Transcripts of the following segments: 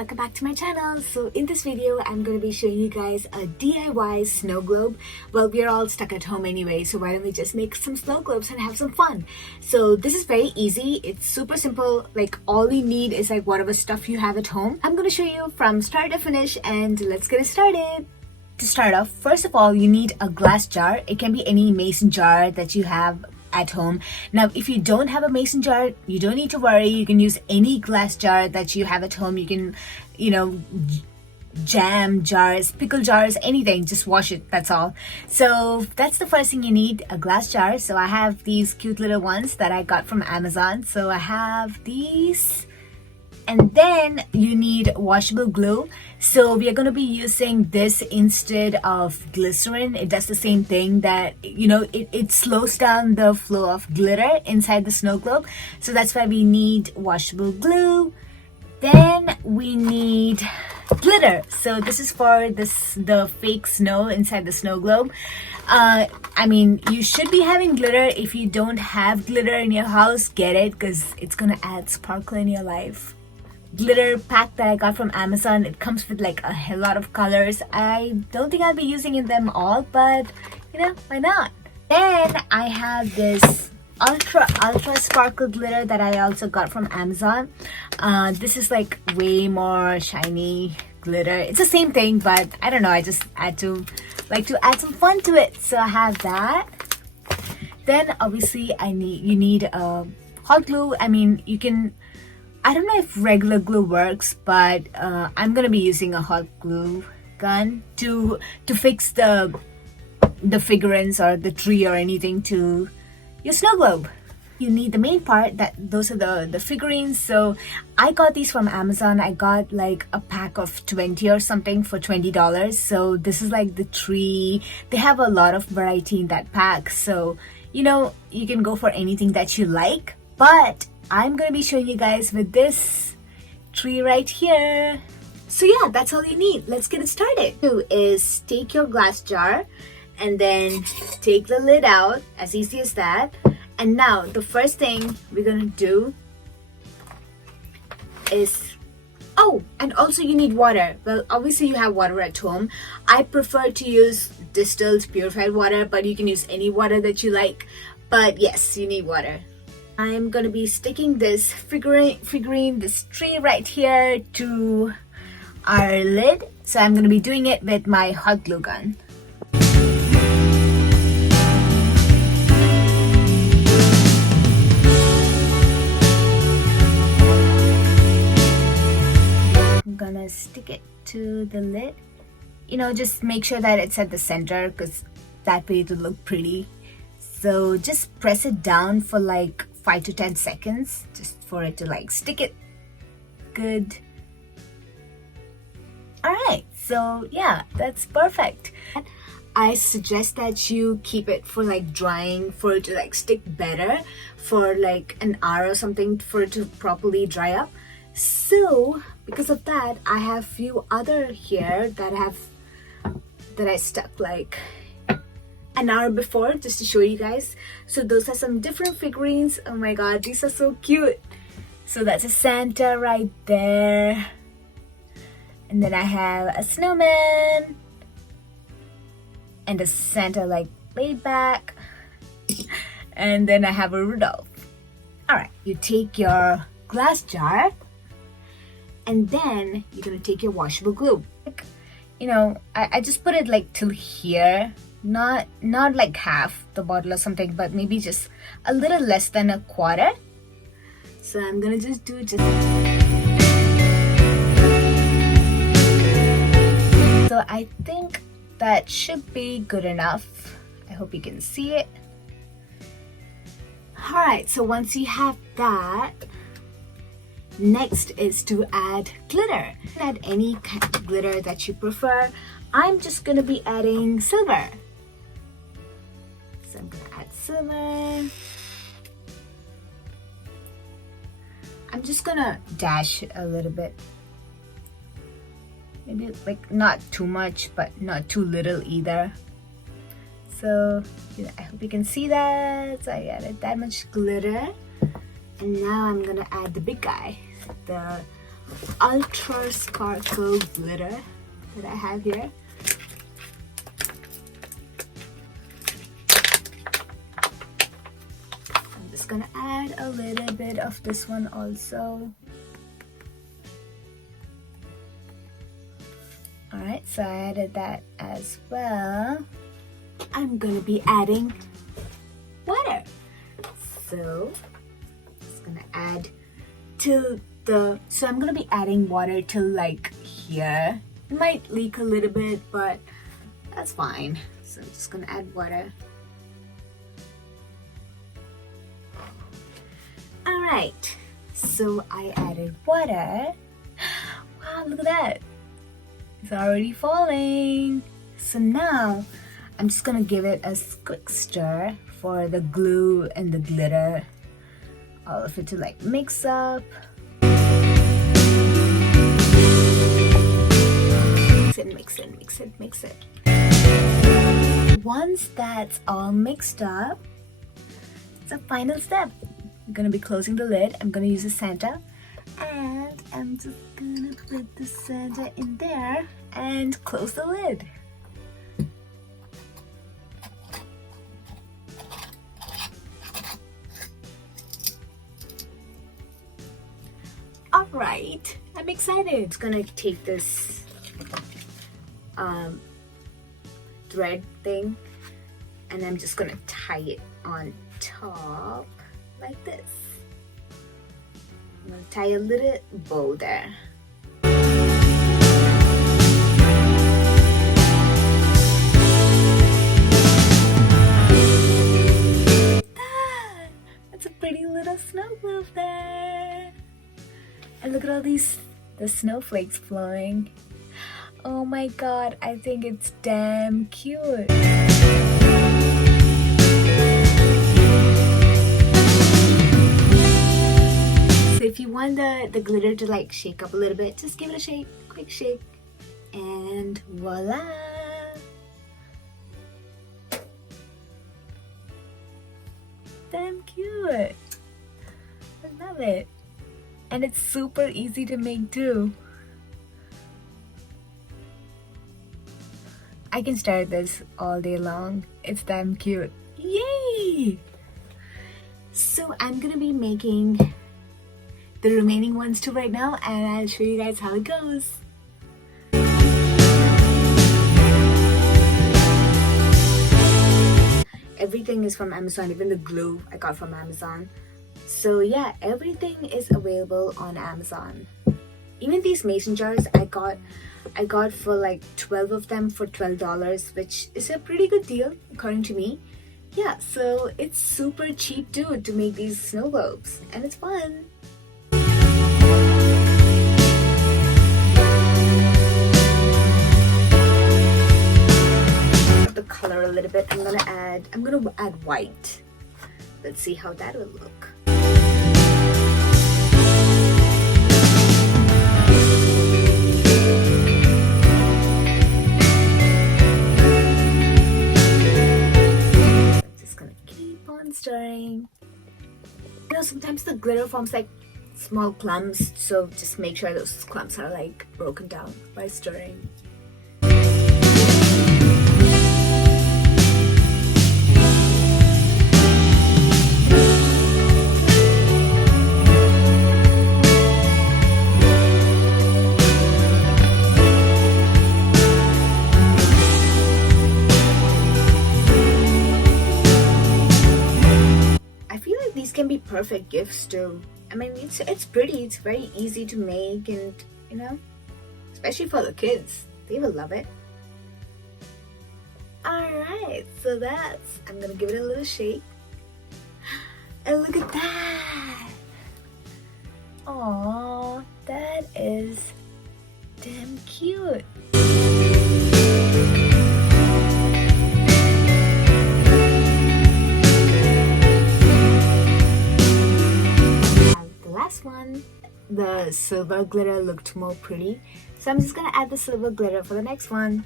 welcome back to my channel. So in this video I'm going to be showing you guys a DIY snow globe. Well, we're all stuck at home anyway, so why don't we just make some snow globes and have some fun. So this is very easy. It's super simple. Like all you need is like whatever stuff you have at home. I'm going to show you from start to finish, and let's get it started. To start off, first of all, you need a glass jar. It can be any mason jar that you have at home. Now, if you don't have a mason jar, you don't need to worry. You can use any glass jar that you have at home. You can, jam jars, pickle jars, anything. Just wash it, that's all. So that's the first thing you need, a glass jar. So I have these cute little ones that I got from Amazon. So I have these. And then you need washable glue. So we are going to be using this instead of glycerin. It does the same thing that, it slows down the flow of glitter inside the snow globe. So that's why we need washable glue. Then we need glitter. So this is for the fake snow inside the snow globe. You should be having glitter. If you don't have glitter in your house, get it, because it's going to add sparkle in your life. Glitter pack that I got from Amazon. It comes with like a hell lot of colors. I don't think I'll be using them all, but why not? Then I have this ultra sparkle glitter that I also got from Amazon. This is like way more shiny glitter. It's the same thing, but I don't know, I just had to add some fun to it, so I have that. Then obviously you need a hot glue. I don't know if regular glue works, but I'm gonna be using a hot glue gun to fix the figurines or the tree or anything to your snow globe. You need the main part, those are the figurines. So I got these from Amazon. I got like a pack of 20 or something for $20. So this is like the tree. They have a lot of variety in that pack. So you can go for anything that you like, but I'm going to be showing you guys with this tree right here. So yeah, that's all you need. Let's get it started. Do is take your glass jar and then take the lid out, as easy as that. And now the first thing we're going to do is, and also you need water. Well, obviously you have water at home. I prefer to use distilled purified water, but you can use any water that you like. But yes, you need water. I'm going to be sticking this figurine, this tree right here to our lid. So I'm going to be doing it with my hot glue gun. I'm going to stick it to the lid. Just make sure that it's at the center, because that way it'll look pretty. So just press it down for like 5 to 10 seconds just for it to like stick it good. Alright, so yeah, that's perfect. I suggest that you keep it for like drying, for it to like stick better for like an hour or something, for it to properly dry up. So because of that, I have few other here that I stuck like an hour before, just to show you guys. So those are some different figurines. Oh my god, these are so cute. So that's a Santa right there, and then I have a snowman and a Santa like laid back, and then I have a Rudolph. Alright, you take your glass jar and then you're gonna take your washable glue. I just put it like till here. Not like half the bottle or something, but maybe just a little less than a quarter. So I'm gonna just do it so I think that should be good enough. I hope you can see it. Alright, so once you have that, next is to add glitter. Add any kind of glitter that you prefer. I'm just gonna be adding silver. So I'm gonna add silver. I'm just gonna dash a little bit. Maybe like not too much, but not too little either. So I hope you can see that. So I added that much glitter. And now I'm gonna add the big guy, the ultra sparkle glitter that I have here. I'm just gonna add a little bit of this one also. Alright, so I added that as well. I'm gonna be adding water. So just gonna add till so I'm gonna be adding water till like here. It might leak a little bit, but that's fine. So I'm just gonna add water. Alright, so I added water. Wow, look at that. It's already falling. So now I'm just gonna give it a quick stir for the glue and the glitter, all of it to like mix up. Mix it. Once that's all mixed up, it's a final step. I'm gonna be closing the lid. I'm gonna use a Santa, and I'm just gonna put the Santa in there and close the lid. Alright, I'm excited. It's gonna take this thread thing, and I'm just gonna tie it on top like this. I'm gonna tie a little bow there. That's a pretty little snow globe there. And look at all the snowflakes flowing. Oh my god, I think it's damn cute. So if you want the glitter to like shake up a little bit, just give it a shake, quick shake, and voila! Damn cute. I love it. And it's super easy to make too. I can stare at this all day long. It's damn cute. Yay! So I'm gonna be making the remaining ones too right now, and I'll show you guys how it goes. Everything is from Amazon, even the glue I got from Amazon. So yeah, everything is available on Amazon. Even these mason jars I got for like 12 of them for $12, which is a pretty good deal according to me. Yeah, so it's super cheap too to make these snow globes, and it's fun. The color a little bit. I'm gonna add white. Let's see how that will look. Stirring. You know, sometimes the glitter forms like small clumps, so just make sure those clumps are like broken down by stirring. Can be perfect gifts too. I mean, it's pretty, it's very easy to make, and you know, especially for the kids, they will love it. Alright, so I'm gonna give it a little shake, and look at that. Aww, that is damn cute. One, the silver glitter looked more pretty, so I'm just gonna add the silver glitter for the next one.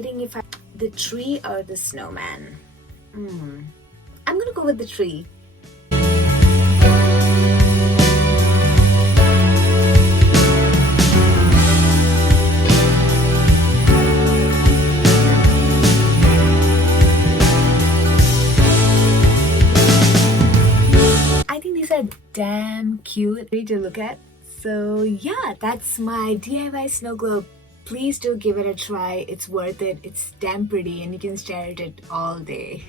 debating if the tree or the snowman. I'm gonna go with the tree. I think these are damn cute to look at. So yeah, that's my DIY snow globe. Please do give it a try. It's worth it. It's damn pretty and you can stare at it all day.